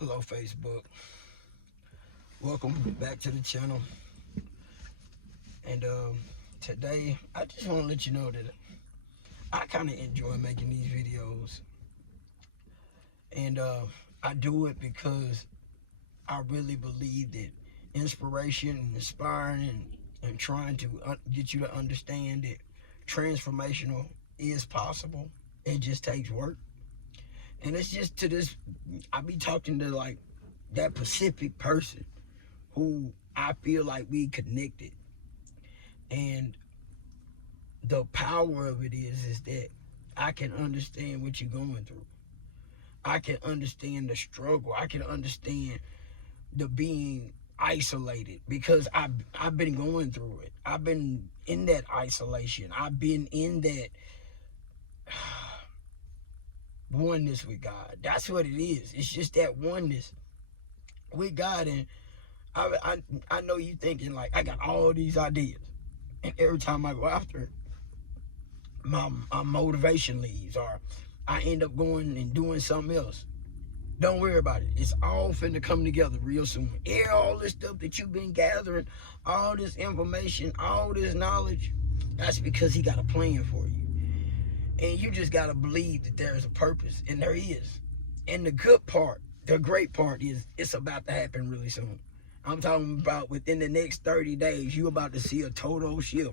Hello, Facebook. Welcome back to the channel. And today, I just want to let you know that I kind of enjoy making these videos. And I do it because I really believe that inspiration and inspiring and trying to get you to understand that transformational is possible. It just takes work. And it's just to this, I be talking to like that Pacific person who I feel like we connected. And the power of it is that I can understand what you're going through. I can understand the struggle. I can understand the being isolated because I've been going through it. I've been in that isolation. I've been in that oneness with God. That's what it is. It's just that oneness with God. And I know you thinking like I got all these ideas, and every time I go after it, my motivation leaves, or I end up going and doing something else. Don't worry about it. It's all finna come together real soon. All this stuff that you've been gathering, all this information, all this knowledge, that's because he got a plan for you. And you just gotta believe that there is a purpose, and there is. And the good part, the great part is it's about to happen really soon. I'm talking about within the next 30 days, you about to see a total shift.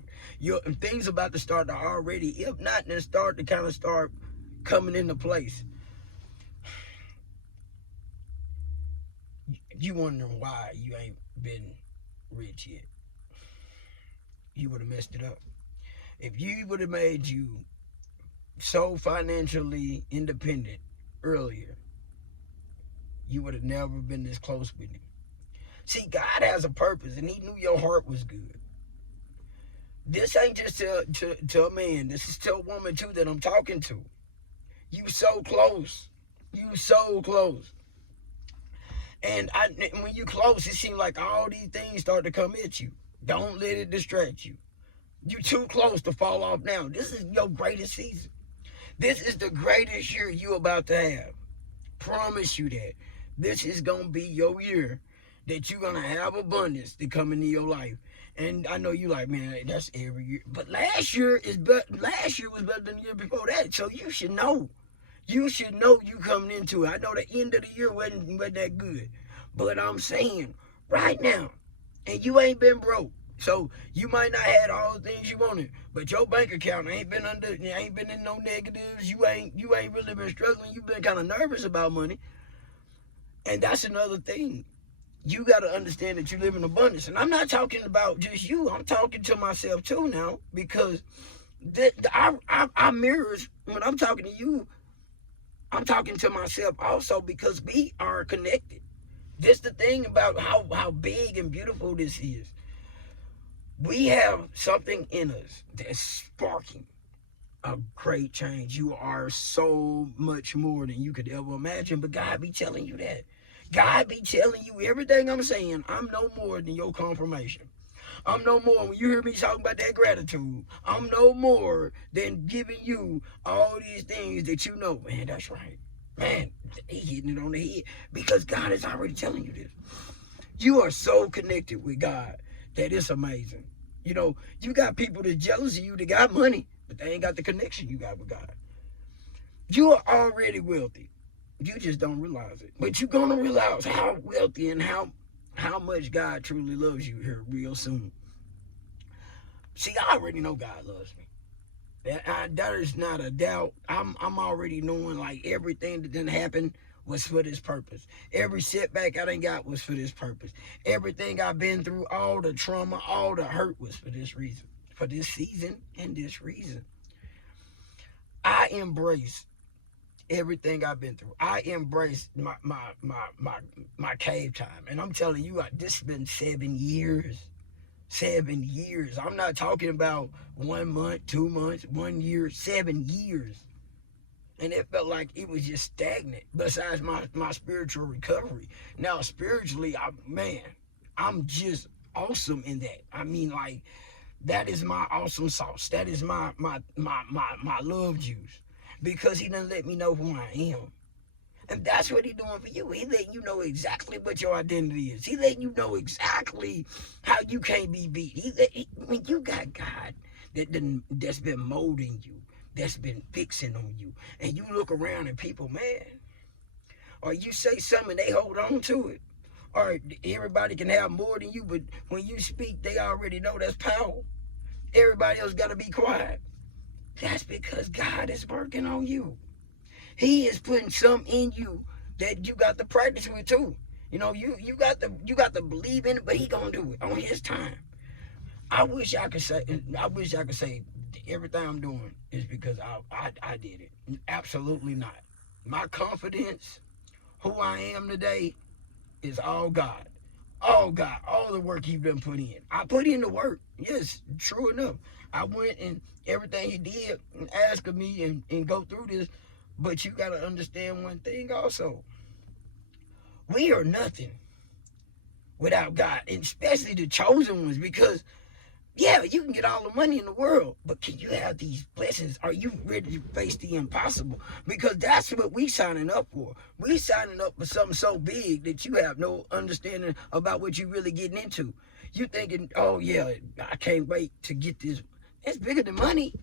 Things about to start to already, if not, then start coming into place. You wondering why you ain't been rich yet. You would have messed it up. If you would have made you so financially independent earlier, you would have never been this close with him. See, God has a purpose, and he knew your heart was good. This ain't just to a man. This is to a woman, too, that I'm talking to. You so close. You so close. And when you close, it seems like all these things start to come at you. Don't let it distract you. You're too close to fall off now. This is your greatest season. This is the greatest year you about to have. Promise you that. This is going to be your year that you're going to have abundance to come into your life. And I know you like, man, that's every year. But last year was better than the year before that. So you should know. You should know you coming into it. I know the end of the year wasn't that good. But I'm saying right now, and you ain't been broke. So you might not have all the things you wanted, but your bank account ain't been in no negatives. You ain't really been struggling. You've been kind of nervous about money. And that's another thing. You got to understand that you live in abundance. And I'm not talking about just you. I'm talking to myself too now, because I mirrors when I'm talking to you. I'm talking to myself also, because we are connected. This the thing about how big and beautiful this is. We have something in us that's sparking a great change. You are so much more than you could ever imagine, but God be telling you that. God be telling you everything I'm saying. I'm no more than your confirmation. I'm no more, when you hear me talking about that gratitude, I'm no more than giving you all these things that you know. Man, that's right. Man, he hitting it on the head, because God is already telling you this. You are so connected with God that it's amazing. You know, you got people that's jealous of you that got money, but they ain't got the connection you got with God. You are already wealthy. You just don't realize it. But you're going to realize how wealthy and how much God truly loves you here real soon. See, I already know God loves me. That is not a doubt. I'm already knowing, like, everything that didn't happen was for this purpose. Every setback I done got was for this purpose. Everything I've been through, all the trauma, all the hurt, was for this reason. For this season and this reason. I embrace everything I've been through. I embrace my cave time. And I'm telling you, this has been 7 years. 7 years. I'm not talking about 1 month, 2 months, 1 year, 7 years. And it felt like it was just stagnant, besides my spiritual recovery. Now, spiritually, I'm just awesome in that. I mean, like, that is my awesome sauce. That is my love juice. Because he done let me know who I am. And that's what he's doing for you. He letting you know exactly what your identity is. He letting you know exactly how you can't be beat. When you got God that's been molding you, that's been fixing on you, and you look around and people, man, or you say something and they hold on to it. Or everybody can have more than you, but when you speak, they already know that's power. Everybody else got to be quiet. That's because God is working on you. He is putting something in you that you got to practice with too. You know, you got to believe in it, but he gonna do it on his time. I wish I could say everything I'm doing is because I did it. Absolutely not. My confidence, who I am today, is all God. All God, all the work he's been put in. I put in the work. Yes, true enough. I went and everything he did and asked of me and go through this. But you got to understand one thing also. We are nothing without God, and especially the chosen ones, because yeah, you can get all the money in the world, but can you have these blessings? Are you ready to face the impossible? Because that's what we signing up for. We signing up for something so big that you have no understanding about what you're really getting into. You thinking, oh yeah, I can't wait to get this. It's bigger than money.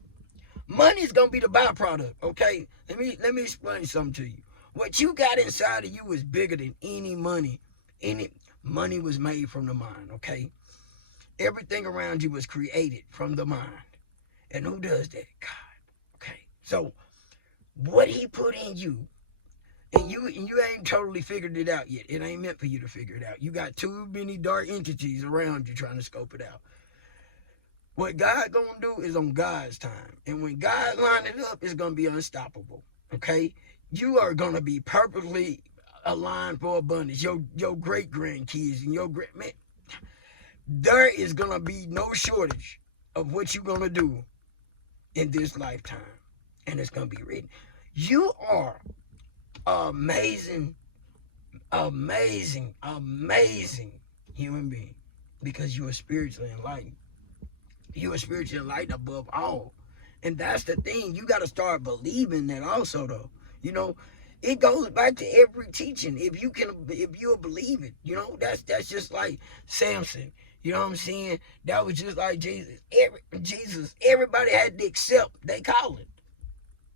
Money is gonna be the byproduct. Okay, let me explain something to you. What you got inside of you is bigger than any money. Any money was made from the mind. Okay. Everything around you was created from the mind. And who does that? God. Okay. So what he put in you, and you ain't totally figured it out yet. It ain't meant for you to figure it out. You got too many dark entities around you trying to scope it out. What God gonna do is on God's time. And when God line it up, it's gonna be unstoppable. Okay? You are gonna be perfectly aligned for abundance. Your great grandkids and your great man. There is going to be no shortage of what you're going to do in this lifetime. And it's going to be written. You are amazing, amazing, amazing human being because you are spiritually enlightened. You are spiritually enlightened above all. And that's the thing. You got to start believing that also, though. You know, it goes back to every teaching. If you'll believe it, you know, that's just like Samson. You know what I'm saying? That was just like Jesus. Everybody had to accept they calling.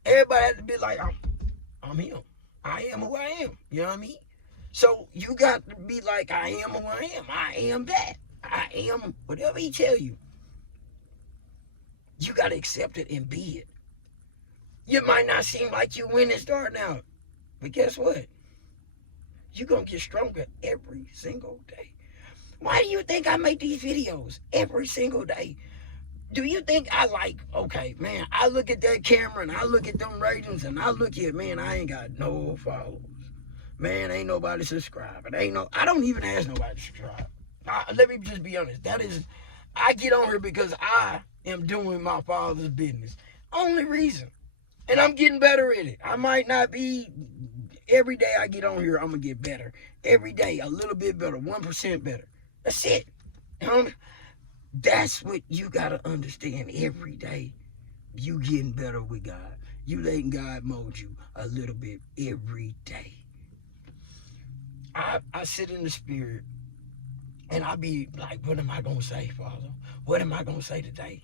Everybody had to be like, I'm him. I am who I am. You know what I mean? So you got to be like, I am who I am. I am that. I am whatever he tell you. You got to accept it and be it. You might not seem like you winning starting out, but guess what? You're going to get stronger every single day. Why do you think I make these videos every single day? Do you think I okay, man, I look at that camera and I look at them ratings and I look at, man, I ain't got no followers. Man, ain't nobody subscribing. I don't even ask nobody to subscribe. Let me just be honest. I get on here because I am doing my Father's business. Only reason. And I'm getting better at it. I might not be, every day I get on here, I'm going to get better. Every day, a little bit better, 1% better. That's it. That's what you got to understand every day. You getting better with God. You letting God mold you a little bit every day. I sit in the spirit and I be like, what am I going to say, Father? What am I going to say today?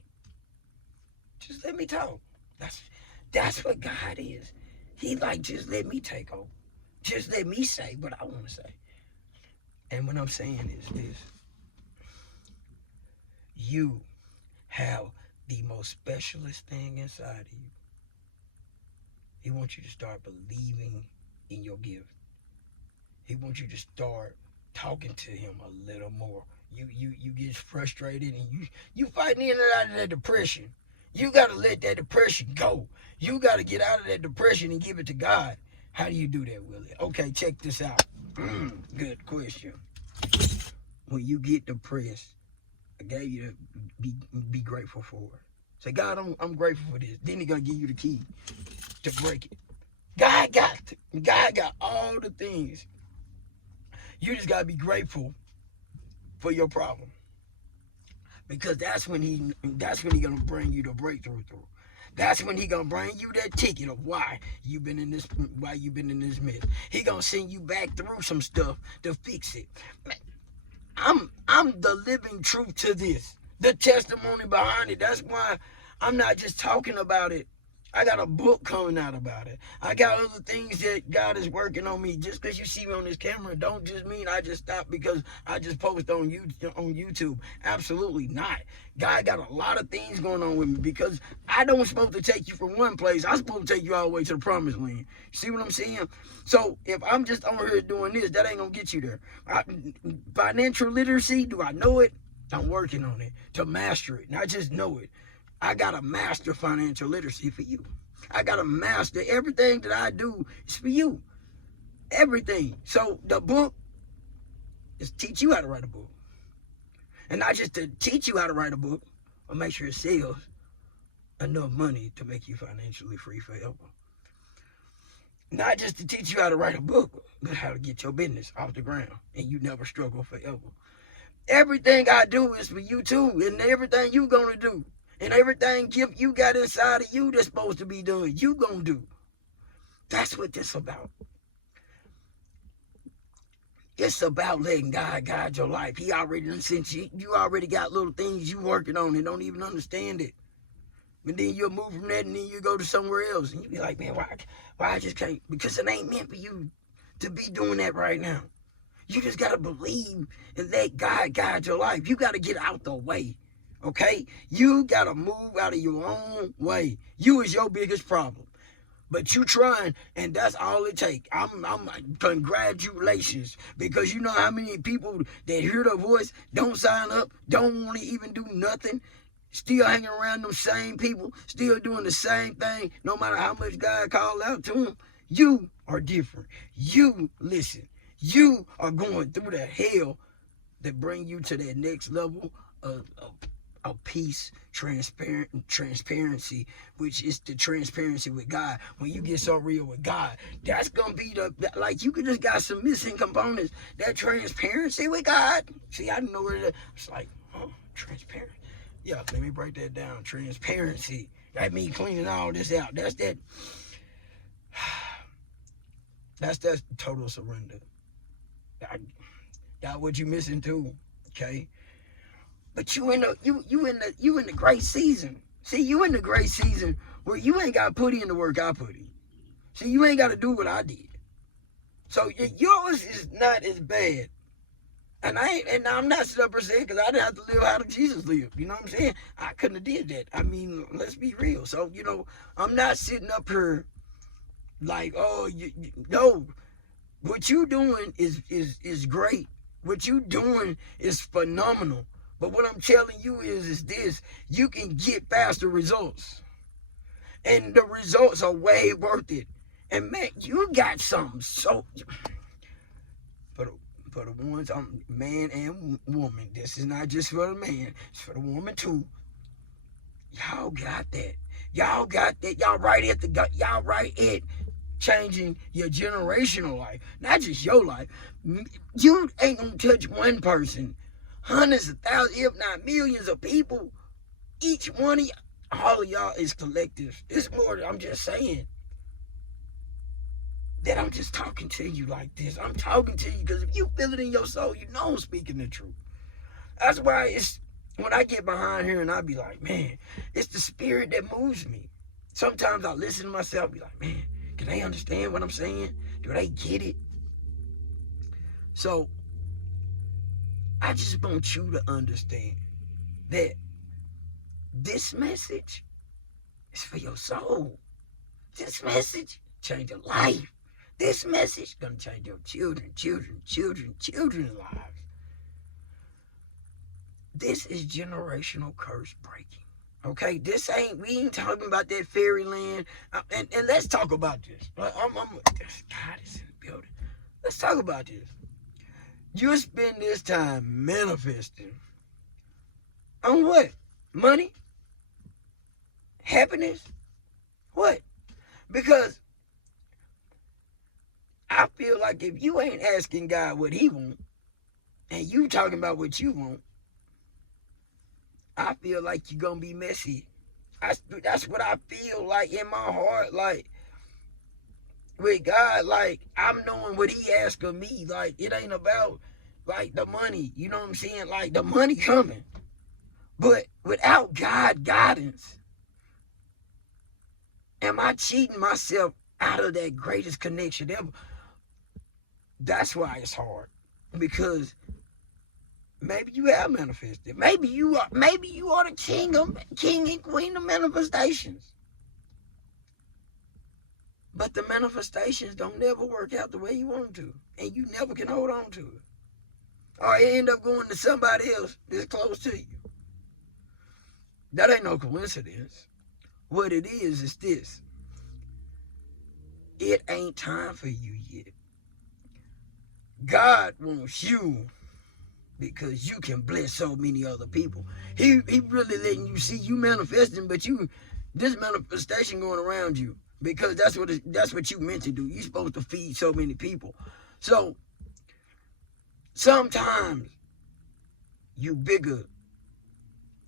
Just let me talk. That's what God is. He just let me take over. Just let me say what I want to say. And what I'm saying is this. You have the most specialist thing inside of you. He wants you to start believing in your gift. He wants you to start talking to him a little more. You get frustrated and you fighting in and out of that depression. You got to let that depression go. You got to get out of that depression and give it to God. How do you do that, Willie? Okay, check this out. Good question. When you get depressed, I gave you to be grateful for it. Say, God, I'm grateful for this. Then he gonna give you the key to break it. God got all the things. You just gotta be grateful for your problem, because that's when he gonna bring you the breakthrough through. That's when he gonna bring you that ticket of why you been in this mess. He gonna send you back through some stuff to fix it. I'm the living truth to this. The testimony behind it. That's why I'm not just talking about it. I got a book coming out about it. I got other things that God is working on me. Just because you see me on this camera, don't just mean I just stop because I just post on YouTube. Absolutely not. God got a lot of things going on with me because I don't supposed to take you from one place. I'm supposed to take you all the way to the promised land. See what I'm saying? So if I'm just over here doing this, that ain't gonna get you there. Financial literacy, do I know it? I'm working on it to master it, not just know it. I gotta master financial literacy for you. I gotta master everything that I do is for you. Everything. So the book is teach you how to write a book. And not just to teach you how to write a book, but make sure it sells enough money to make you financially free forever. Not just to teach you how to write a book, but how to get your business off the ground and you never struggle forever. Everything I do is for you too, and everything you gonna do. And everything gift you got inside of you that's supposed to be done, you gonna do. That's what this about. It's about letting God guide your life. He already done sent you. You already got little things you working on and don't even understand it. And then you'll move from that and then you go to somewhere else. And you be like, man, why I just can't? Because it ain't meant for you to be doing that right now. You just got to believe and let God guide your life. You got to get out the way. Okay? You got to move out of your own way. You is your biggest problem. But you trying, and that's all it take. I'm congratulations, because you know how many people that hear the voice don't sign up, don't want to even do nothing, still hanging around them same people, still doing the same thing, no matter how much God called out to them. You are different. You listen. You are going through the hell that bring you to that next level of peace, transparency, which is the transparency with God. When you get so real with God, that's gonna be like you could just got some missing components. That transparency with God. See, I didn't know where it's like, transparent. Yeah, let me break that down. Transparency. That means cleaning all this out. That's total surrender. That's what you missing too. Okay. But you in the great season. See, you in the great season where you ain't got to put in the work I put in. See, you ain't got to do what I did. So yours is not as bad. And I'm not sitting up here saying because I didn't have to live how Jesus lived. You know what I'm saying? I couldn't have did that. I mean, let's be real. So, I'm not sitting up here like, oh, no. What you doing is great. What you doing is phenomenal. But what I'm telling you is this: you can get faster results, and the results are way worth it. And man, you got something. So for the ones, man and woman, this is not just for the man; it's for the woman too. Y'all got that. Y'all got that. Y'all right at changing your generational life, not just your life. You ain't gonna touch one person. Hundreds of thousands, if not millions of people. Each one of all of y'all is collective. It's more than I'm just saying that I'm just talking to you like this. I'm talking to you because if you feel it in your soul, you know I'm speaking the truth. That's why it's when I get behind here and I be like, man, it's the spirit that moves me. Sometimes I listen to myself, be like, man, can they understand what I'm saying? Do they get it? So I just want you to understand that this message is for your soul. This message change your life. This message gonna change your children's lives. This is generational curse breaking. Okay, we ain't talking about that fairyland. And let's talk about this. God is in the building. Let's talk about this. You spend this time manifesting on what? Money? Happiness? What? Because I feel like if you ain't asking God what he wants, and you talking about what you want, I feel like you're going to be messy. That's what I feel like in my heart, like with God, like I'm knowing what He asks of me. Like it ain't about like the money, you know what I'm saying? Like the money coming, but without God guidance, am I cheating myself out of that greatest connection ever? That's why it's hard, because maybe you have manifested. Maybe you are the king and queen of manifestations. But the manifestations don't never work out the way you want them to. And you never can hold on to it. Or it end up going to somebody else that's close to you. That ain't no coincidence. What it is this. It ain't time for you yet. God wants you because you can bless so many other people. He really letting you see you manifesting, but this manifestation going around you, because that's what you meant to do. You're supposed to feed so many people. So sometimes you bigger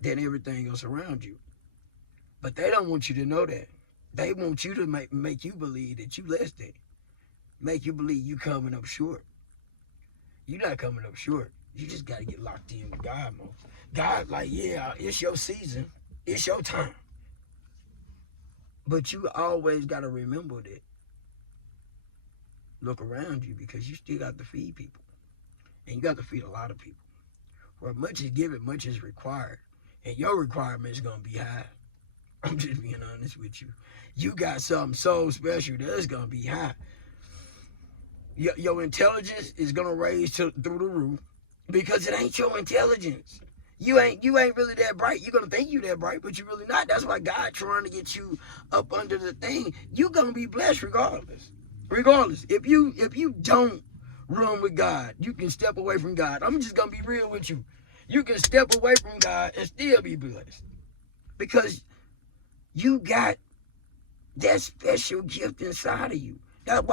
than everything else around you, but they don't want you to know that. They want you to make you believe that you less than, make you believe you coming up short. You're not coming up short. You just got to get locked in with God more. God, like, yeah, it's your season. It's your time. But you always got to remember that. Look around you, because you still got to feed people. And you got to feed a lot of people. Where much is given, much is required. And your requirement is going to be high. I'm just being honest with you. You got something so special that it's going to be high. Your intelligence is going to raise through the roof, because it ain't your intelligence. You ain't really that bright. You're going to think you that bright, but you're really not. That's why God trying to get you up under the thing. You're going to be blessed regardless. Regardless. If you don't run with God, you can step away from God. I'm just going to be real with you. You can step away from God and still be blessed, because you got that special gift inside of you. That's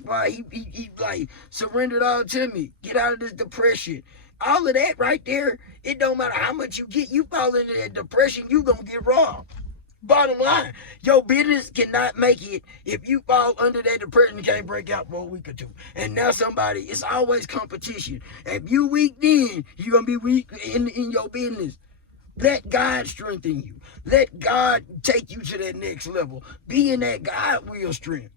why he like surrendered all to me. Get out of this depression. All of that right there, it don't matter how much you get. You fall into that depression, you gonna get robbed. Bottom line, your business cannot make it if you fall under that depression. You can't break out for a week or two. And now it's always competition. If you weak then, you're gonna be weak in your business. Let God strengthen you. Let God take you to that next level. Be in that God will strength.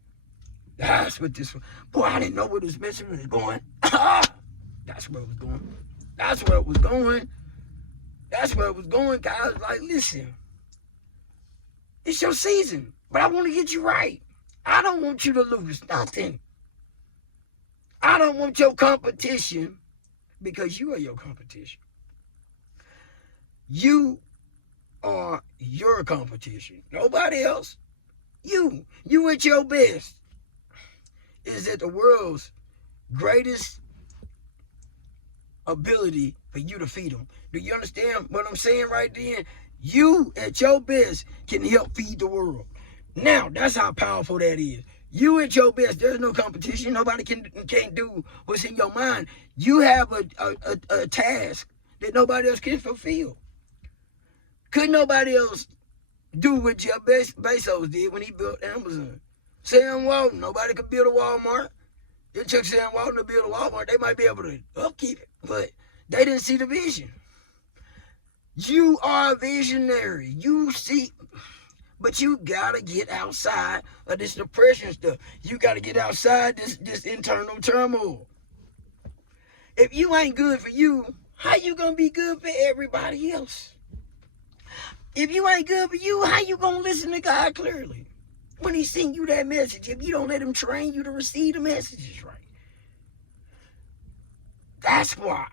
That's what this was. Boy, I didn't know where this message was going. That's where it was going. That's where it was going. That's where it was going, guys. Like, listen. It's your season. But I want to get you right. I don't want you to lose nothing. I don't want your competition, because you are your competition. You are your competition. Nobody else. You at your best is at the world's greatest ability for you to feed them. Do you understand what I'm saying right then? You at your best can help feed the world. Now, that's how powerful that is. You at your best, there's no competition. Nobody can't do what's in your mind. You have a task that nobody else can fulfill. Could nobody else do what Jeff Bezos did when he built Amazon? Sam Walton, nobody could build a Walmart. It took Sam Walton to build a Walmart. They might be able to upkeep it, but they didn't see the vision. You are a visionary. You see, but you gotta get outside of this depression stuff. You gotta get outside this internal turmoil. If you ain't good for you, how you gonna be good for everybody else? If you ain't good for you, how you gonna listen to God clearly when he send you that message, if you don't let him train you to receive the messages right? That's why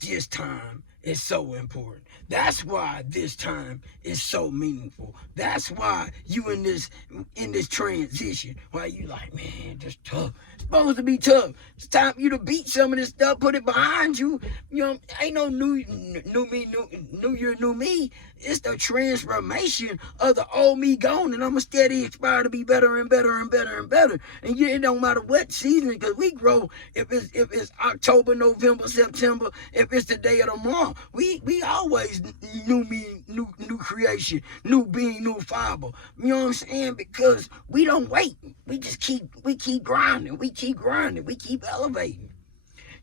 this time is so important. That's why this time is so meaningful. That's why you in this transition. Why you like, man, this tough. It's supposed to be tough. It's time for you to beat some of this stuff, put it behind you. You know, ain't no new year, new me. It's the transformation of the old me gone, and I'm a steady aspire to be better and better and better and better. And it don't matter what season, because we grow. If it's October, November, September, if it's the day of the month. No, we always new creation, new being, new fiber. You know what I'm saying? Because we don't wait. We keep grinding. We keep grinding. We keep elevating.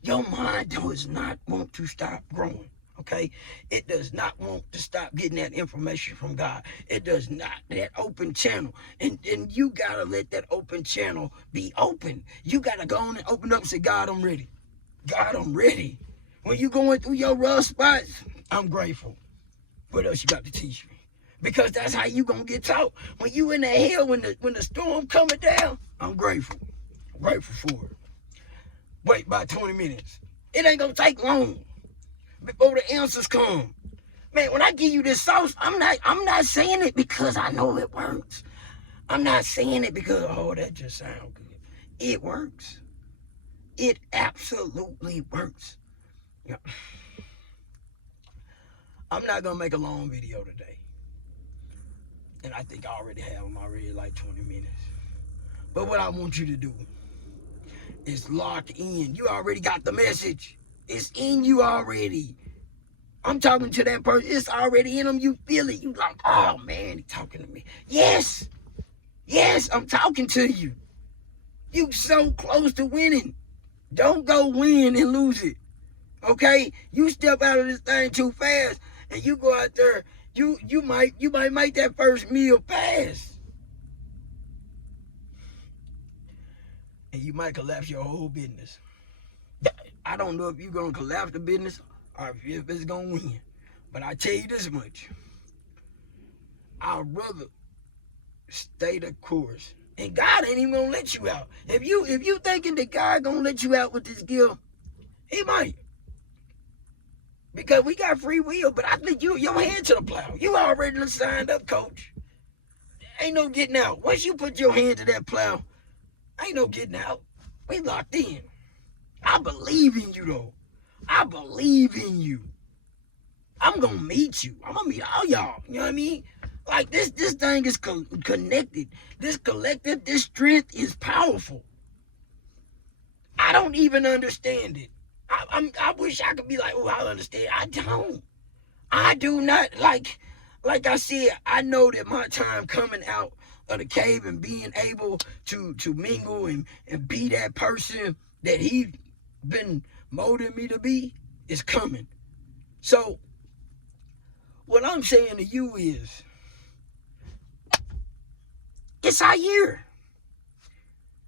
Your mind does not want to stop growing. Okay, it does not want to stop getting that information from God. It does not. That open channel, and you gotta let that open channel be open. You gotta go on and open up and say, God, I'm ready. God, I'm ready. When you going through your rough spots, I'm grateful. What else you got to teach me? Because that's how you gonna get taught. When you in the hell, when the storm coming down, I'm grateful. Grateful for it. Wait about 20 minutes. It ain't gonna take long before the answers come. Man, when I give you this sauce, I'm not saying it because I know it works. I'm not saying it because, oh, that just sounds good. It works. It absolutely works. Yeah. I'm not gonna make a long video today. And I think I already have them already like 20 minutes. But what I want you to do is lock in. You already got the message. It's in you already. I'm talking to that person. It's already in them. You feel it. You like, oh man, he's talking to me. Yes. Yes, I'm talking to you. You so close to winning. Don't go win and lose it. Okay? You step out of this thing too fast and you go out there, you might make that first meal fast. And you might collapse your whole business. I don't know if you're gonna collapse the business or if it's gonna win. But I tell you this much. I'd rather stay the course. And God ain't even gonna let you out. If you thinking that God gonna let you out with this gift, he might. Because we got free will, but I think your hand to the plow. You already signed up, coach. Ain't no getting out. Once you put your hand to that plow, ain't no getting out. We locked in. I believe in you though. I believe in you. I'm gonna meet you. I'm gonna meet all y'all. You know what I mean? Like this thing is connected. This collective, this strength is powerful. I don't even understand it. I wish I could be like, oh, I understand. I don't. I do not. Like I said, I know that my time coming out of the cave and being able to mingle and be that person that he been molding me to be is coming. So what I'm saying to you is, it's our year.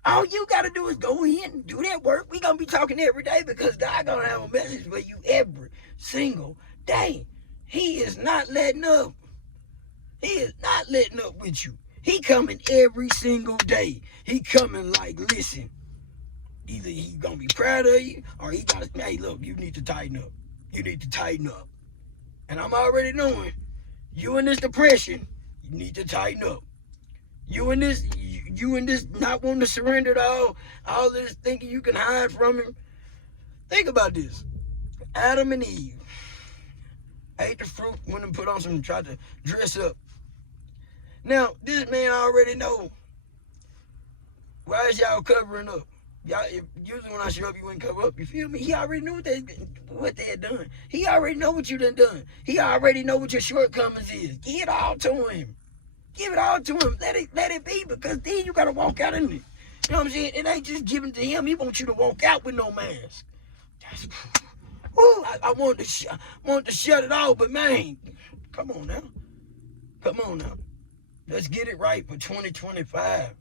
All you got to do is go in and do that work. We're going to be talking every day because God going to have a message for you every single day. He is not letting up. He is not letting up with you. He coming every single day. He coming like, listen, either he going to be proud of you or he got to, hey, look, you need to tighten up. You need to tighten up. And I'm already knowing, you in this depression, you need to tighten up. You in this not wanting to surrender to all this thinking you can hide from him. Think about this. Adam and Eve ate the fruit, went and put on some, tried to dress up. Now, this man already know. Why is y'all covering up? Y'all, usually when I show up, you wouldn't cover up. You feel me? He already knew what they had done. He already know what you done. He already know what your shortcomings is. Give it all to him. Give it all to him. Let it be, because then you gotta walk out in it. You know what I'm saying? It ain't just given to him. He wants you to walk out with no mask. I want to shut it off, but man, come on now. Come on now. Let's get it right for 2025.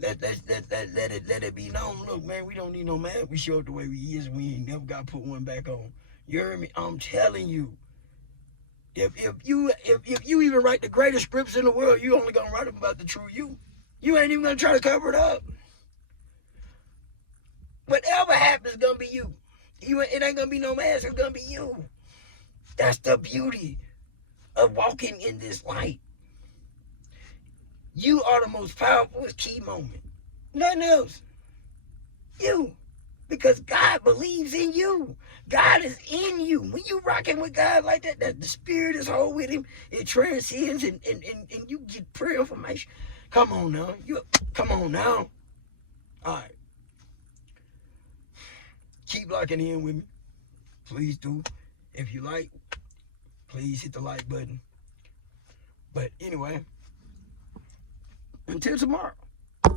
Let it be known. Look, man, we don't need no mask. We show it the way we is. We ain't never got to put one back on. You heard me? I'm telling you. If you even write the greatest scripts in the world, you only gonna write them about the true you. You ain't even gonna try to cover it up. Whatever happens, gonna be you. It ain't gonna be no mask. It's gonna be you. That's the beauty of walking in this light. You are the most powerful key moment. Nothing else. You. Because God believes in you. God is in you. When you rocking with God like that the spirit is whole with him, it transcends and you get prayer information. Come on now. Come on now. All right. Keep locking in with me. Please do. If you like, please hit the like button. But anyway, until tomorrow.